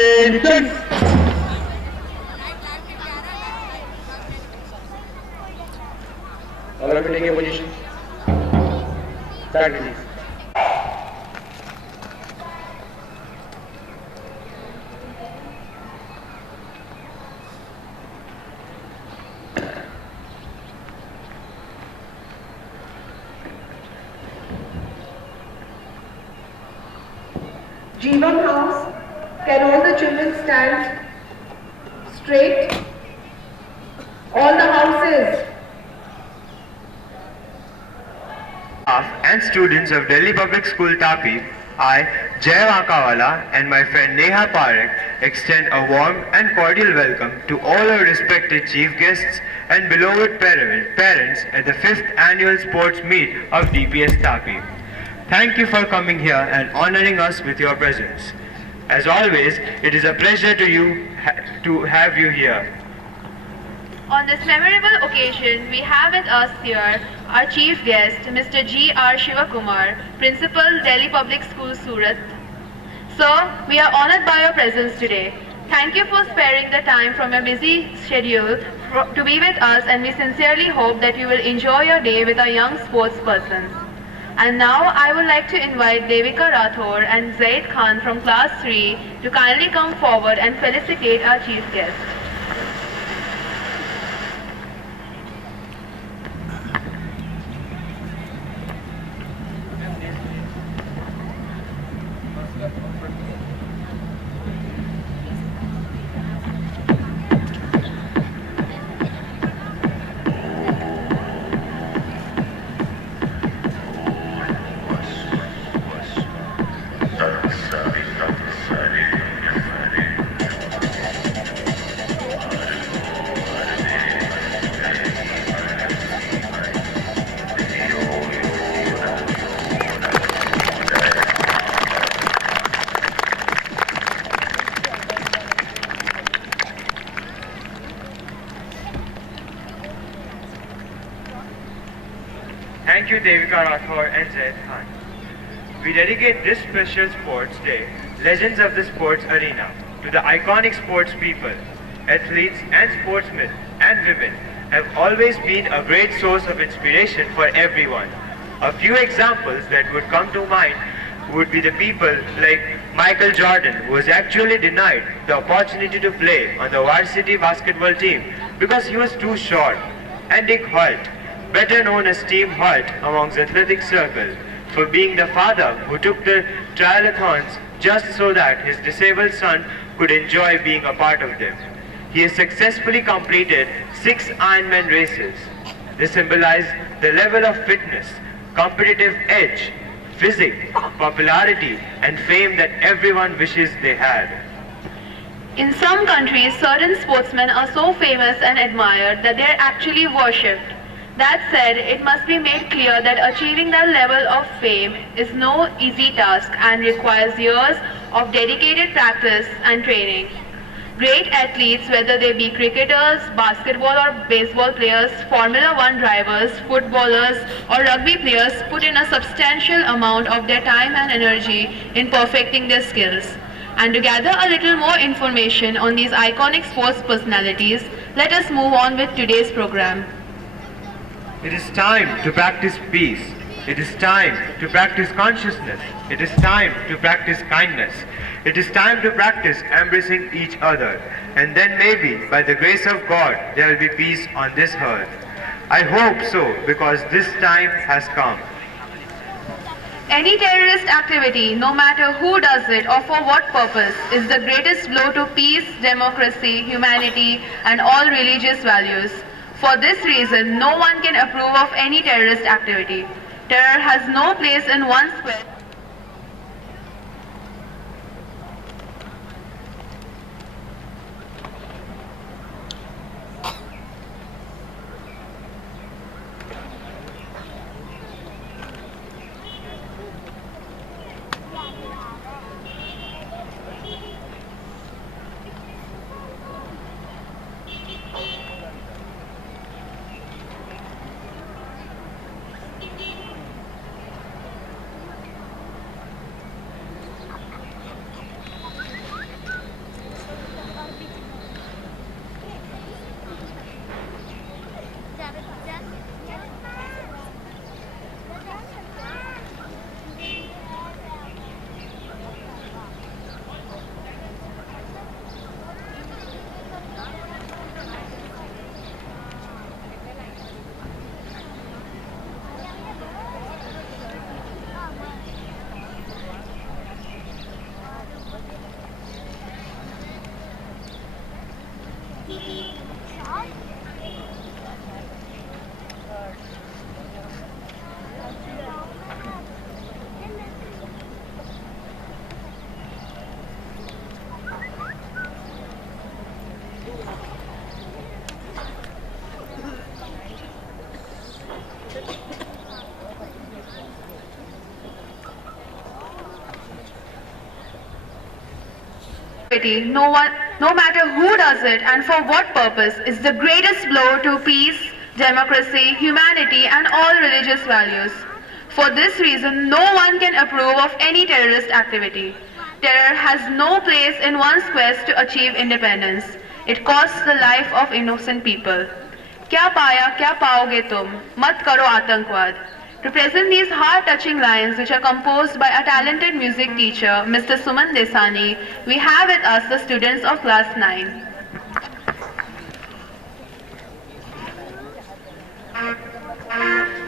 Attention! All of you take your position. Start release. Jeevan House, can all the children stand straight? All the houses. Staff and students of Delhi Public School Tapi, I, Jay Vakawala, and my friend Neha Parekh extend a warm and cordial welcome to all our respected chief guests and beloved parents at the 5th annual sports meet of Dpst Tapi. Thank you for coming here and honoring us with your presence. As always, it is a pleasure to have you here. On this memorable occasion, we have with us here our chief guest, Mr. G.R. Shivakumar, Principal, Delhi Public School, Surat. Sir, we are honored by your presence today. Thank you for sparing the time from your busy schedule to be with us, and we sincerely hope that you will enjoy your day with our young sports persons. And now I would like to invite Devika Rathore and Zaid Khan from Class 3 to kindly come forward and felicitate our chief guest. Thank you, Devika Rathore and Zaid Khan. We dedicate this special sports day, Legends of the Sports Arena, to the iconic sports people. Athletes and sportsmen and women have always been a great source of inspiration for everyone. A few examples that would come to mind would be the people like Michael Jordan, who was actually denied the opportunity to play on the varsity basketball team because he was too short, and Dick Holt, better known as Team Holt amongst athletic circle, for being the father who took the triathlons just so that his disabled son could enjoy being a part of them. He has successfully completed 6 Ironman races. They symbolize the level of fitness, competitive edge, physique, popularity, and fame that everyone wishes they had. In some countries, certain sportsmen are so famous and admired that they are actually worshipped. That said, it must be made clear that achieving that level of fame is no easy task and requires years of dedicated practice and training. Great athletes, whether they be cricketers, basketball or baseball players, Formula One drivers, footballers or rugby players, put in a substantial amount of their time and energy in perfecting their skills. And to gather a little more information on these iconic sports personalities, let us move on with today's program. It is time to practice peace. It is time to practice consciousness. It is time to practice kindness. It is time to practice embracing each other. And then maybe, by the grace of God, there will be peace on this earth. I hope so, because this time has come. Any terrorist activity, no matter who does it or for what purpose, is the greatest blow to peace, democracy, humanity, and all religious values. For this reason, no one can approve of any terrorist activity. Terror has no place in one's square. activity, no matter who does it and for what purpose, is the greatest blow to peace, democracy, humanity, and all religious values. For this reason, no one can approve of any terrorist activity. Terror has no place in one's quest to achieve independence. It costs the life of innocent people. क्या पाया क्या पाओगे तुम मत करो आतंकवाद. To present these heart-touching lines, which are composed by a talented music teacher, Mr. Suman Desani, we have with us the students of class 9. Guru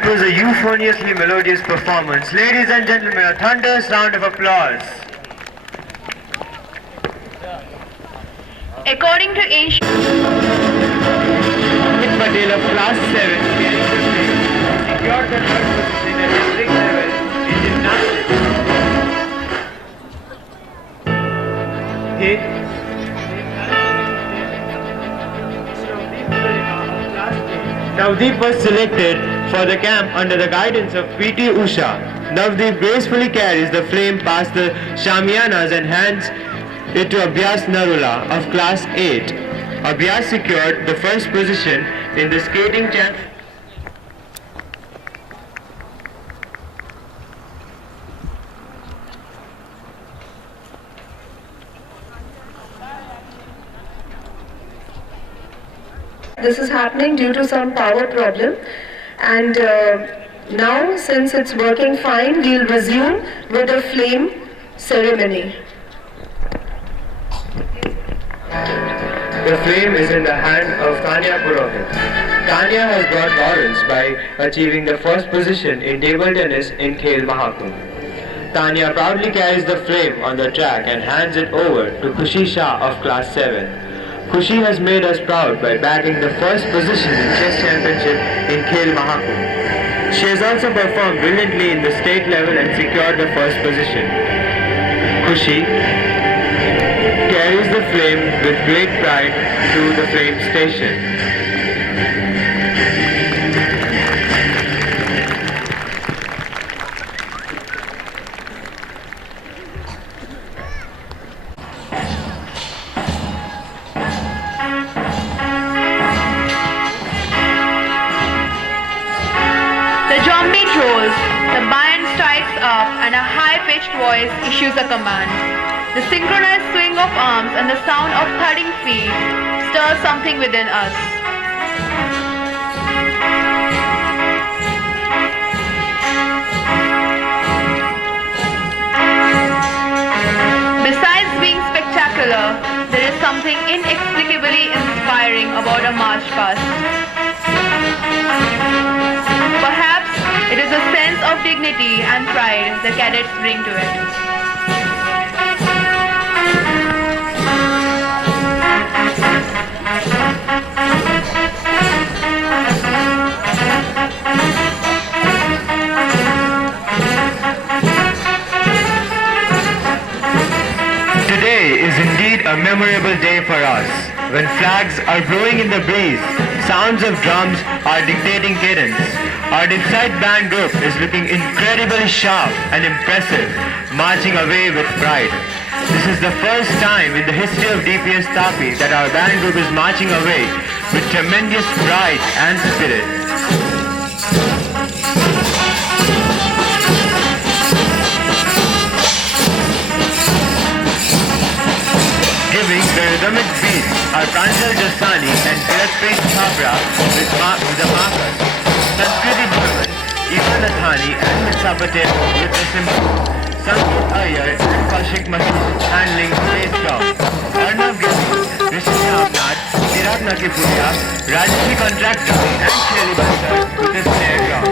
That was a euphoniously melodious performance. Ladies and gentlemen, a thunderous round of applause. According to ancient Patel of class 7 carrying the flame secured the third position at district level in gymnastics. Navdeep was selected for the camp under the guidance of PT Usha. Navdeep gracefully carries the flame past the shamiyanas and hands it to Abhyas Narula of class 8. Abhyas secured the first position in the skating championship. This is happening due to some power problem, and now since it's working fine, we'll resume with the flame ceremony. The flame is in the hand of Tanya Purohit. Tanya has brought laurels by achieving the first position in table tennis in Khel Mahakumbh. Tanya proudly carries the flame on the track and hands it over to Khushi Shah of class 7. Khushi has made us proud by bagging the first position in chess championship in Khel Mahakumbh. She has also performed brilliantly in the state level and secured the first position. Khushi carries the flame with great pride to the flame station. the drumbeat rolls, the band strikes up, and a high-pitched voice issues a command. The synchronized swing of arms and the sound of thudding feet stir something within us. Besides being spectacular, there is something inexplicably inspiring about a march past. Perhaps it is a sense of dignity and pride the cadets bring to it. Today is indeed a memorable day for us. When flags are blowing in the breeze, sounds of drums are dictating cadence. Our Dpst band group is looking incredibly sharp and impressive, marching away with pride. This is the first time in the history of Dpst Tapi that our band group is marching away with tremendous pride and spirit. Giving the rhythmic beats are Pranjal Jasani and Kiratpreet Chhabra with the markers, Sanskriti Burman, Ivan Athani and Mitsa Patel with the cymbal, Sanket Iyer and Kaushik Masish handling bass drum, Arnav Giri, Rishi Shamnath, Chirag Nakipuria, Rajashri Contractor and Shelly Bansal with the snare drum.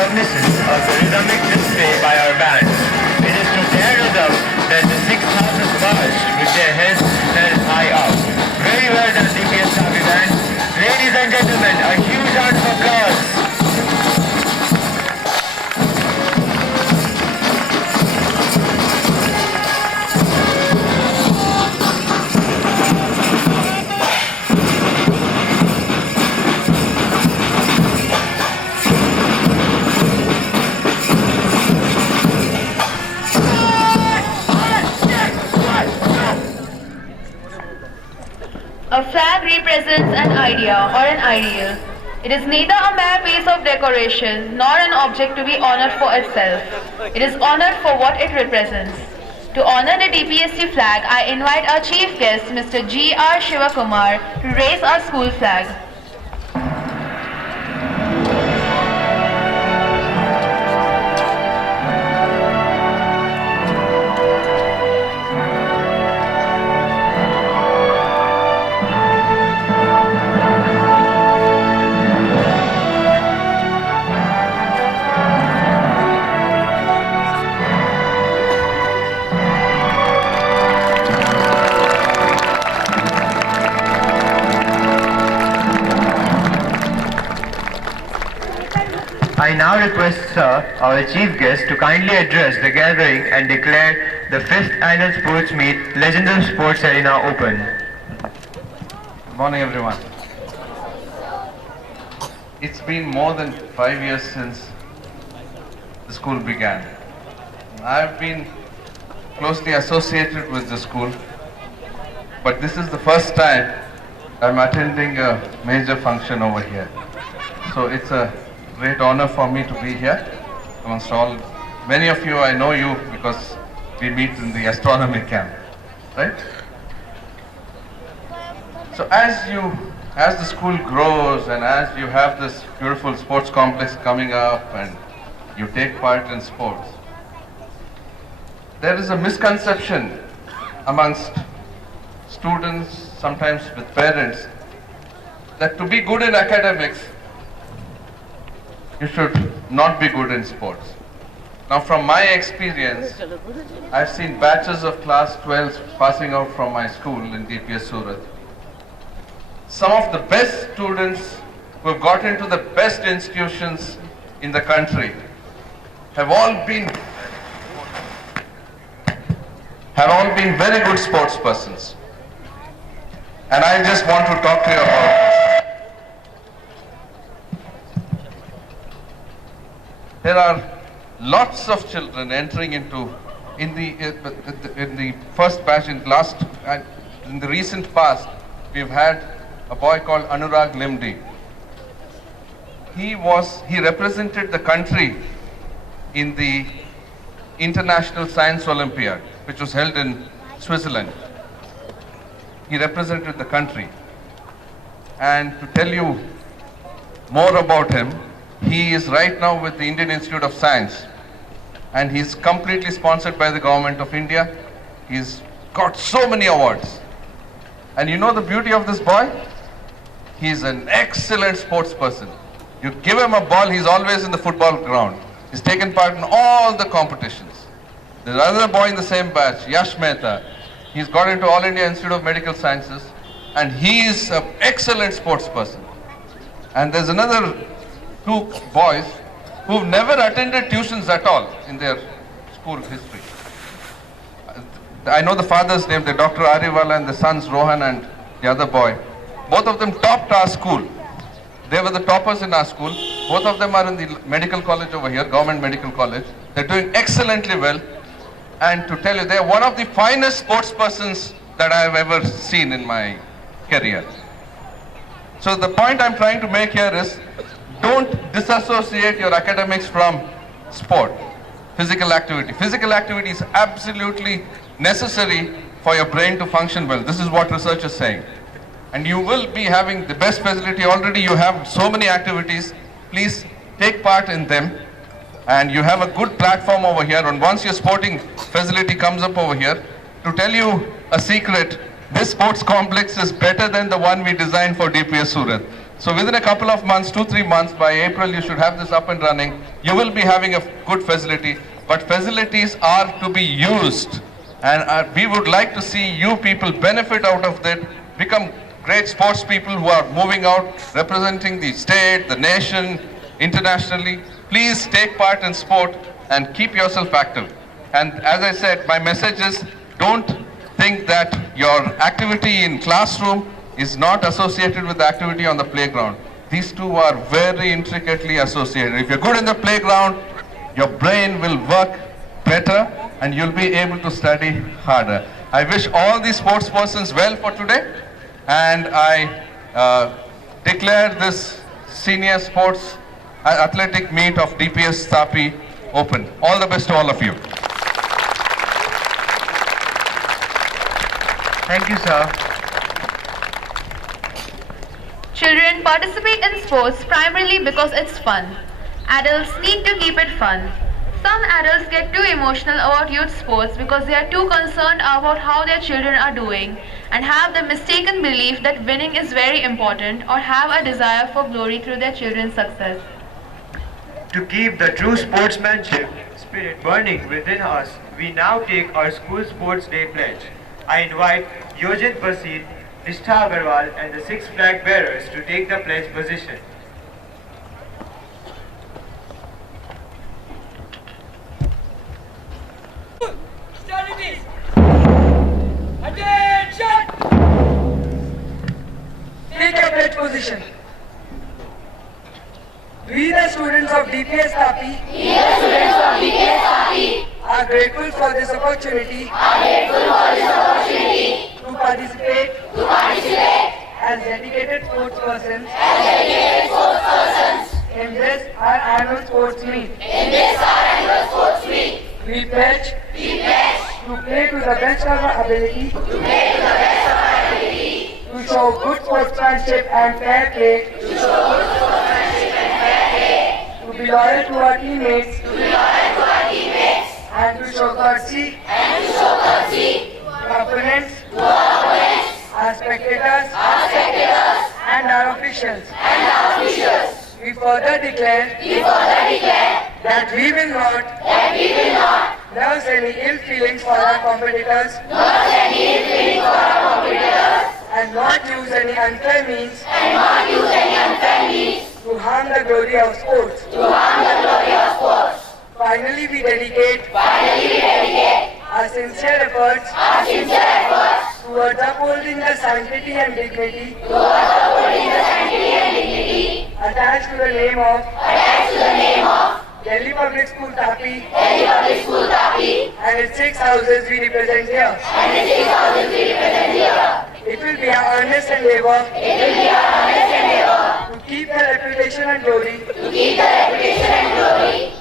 cognizance of the rhythmic display by our band. It is to their rhythm that the 6,000 march with their heads held high up. Very well done, Dpst band. Ladies and gentlemen, a huge round of applause. A flag represents an idea or an ideal. It is neither a mere piece of decoration nor an object to be honored for itself. It is honored for what it represents. To honor the DPST flag, I invite our chief guest, Mr. G.R. Shivakumar, to raise our school flag. I now request, sir, our chief guest to kindly address the gathering and declare the 5th annual sports meet Legends of Sports Arena open. Good morning, everyone. It's been more than 5 years since the school began. I've been closely associated with the school, but this is the first time I'm attending a major function over here. So it's a great honor for me to be here amongst all. Many of you, I know you because we meet in the astronomy camp, right? So as the school grows and as you have this beautiful sports complex coming up and you take part in sports, there is a misconception amongst students, sometimes with parents, that to be good in academics, you should not be good in sports. Now, from my experience, I've seen batches of class 12s passing out from my school in Dpst Surat. Some of the best students who have got into the best institutions in the country have all been very good sports persons. And I just want to talk to you about this. There are lots of children entering in the first batch in the recent past. We've had a boy called Anurag Limdi. He represented the country in the International Science Olympiad, which was held in Switzerland. He represented the country. And to tell you more about him, he is right now with the Indian Institute of Science, and he's completely sponsored by the government of India. He's got so many awards. And you know the beauty of this boy? He's an excellent sports person. You give him a ball, he's always in the football ground. He's taken part in all the competitions. There's another boy in the same batch, Yash Mehta. He's got into All India Institute of Medical Sciences, and he is an excellent sports person. And there's another two boys who've never attended tuitions at all in their school history. I know the father's name, they're Dr. Ariwala, and the sons Rohan and the other boy. Both of them topped our school. They were the toppers in our school. Both of them are in the medical college over here, government medical college. They're doing excellently well. And to tell you, they're one of the finest sports persons that I've ever seen in my career. So the point I'm trying to make here is, don't disassociate your academics from sport, physical activity. Physical activity is absolutely necessary for your brain to function well. This is what research is saying. And you will be having the best facility. Already you have so many activities. Please take part in them. And you have a good platform over here. And once your sporting facility comes up over here, to tell you a secret, this sports complex is better than the one we designed for Dpst Surat. So within a couple of months, 2-3 months, by April you should have this up and running. You will be having a good facility, but facilities are to be used, and we would like to see you people benefit out of that, become great sports people who are moving out, representing the state, the nation, internationally. Please take part in sport and keep yourself active. And as I said, my message is, don't think that your activity in classroom is not associated with the activity on the playground. These two are very intricately associated. If you're good in the playground, your brain will work better and you'll be able to study harder. I wish all these sports persons well for today, and I declare this senior sports athletic meet of Dpst Tapi open. All the best to all of you. Thank you, sir. Children participate in sports primarily because it's fun. Adults need to keep it fun. Some adults get too emotional about youth sports because they are too concerned about how their children are doing and have the mistaken belief that winning is very important, or have a desire for glory through their children's success. To keep the true sportsmanship spirit burning within us, we now take our school sports day pledge. I invite Yojit Basid, Nishtha Agarwal and the 6 flag bearers to take the pledge position. Take your pledge position. We the students of Dpst Tapi are grateful for this opportunity to participate as dedicated sports persons in this our annual sports meet. We pledge to play to the best of our ability, to show good sportsmanship and fair play, to be loyal to our teammates, and to show courtesy to opponents, our spectators, and our officials. We further declare that we will not nurse any ill feelings for our competitors, and not use any unfair means to harm the glory of sports. Finally, we dedicate our sincere efforts towards upholding the sanctity and dignity attached to the name of Delhi Public School Tapi and its 6 houses we represent here. It will be our earnest endeavor to keep the reputation and glory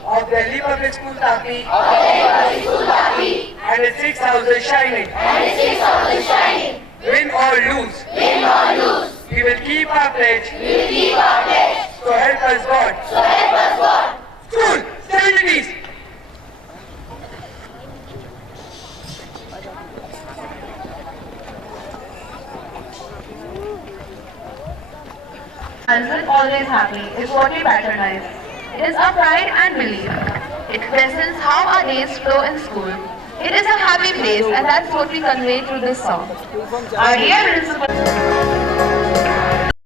of Delhi Public School Tapi and its 6 houses shining. Win or lose, we will keep our pledge. So help us God. School, stand at ease. Always happy is what we patronize. It is our pride and belief. It presents how our days flow in school. It is a happy place, and that's what we convey through this song. Our dear principal.